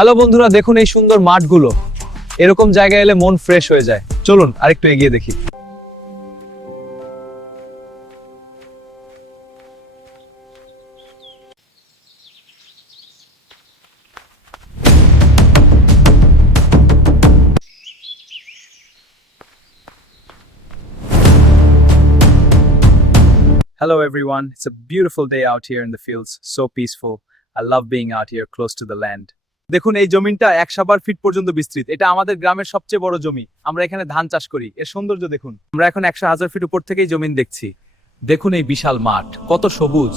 Hello বন্ধুরা দেখুন এই সুন্দর মাঠগুলো এরকম জায়গায় এলে মন ফ্রেশ হয়ে যায় চলুন আরেকটু এগিয়ে দেখি Hello, everyone. It's a beautiful day out here in the fields. So peaceful. I love being out here close to the land. দেখুন, এই জমিনটা একশো বার ফিট পর্যন্ত বিস্তৃত। এটা আমাদের গ্রামের সবচেয়ে বড় জমি। আমরা এখানে ধান চাষ করি। এর সৌন্দর্য দেখুন। আমরা এখন একশো হাজার ফিট উপর থেকেই জমিন দেখছি। দেখুন এই বিশাল মাঠ। কত সবুজ।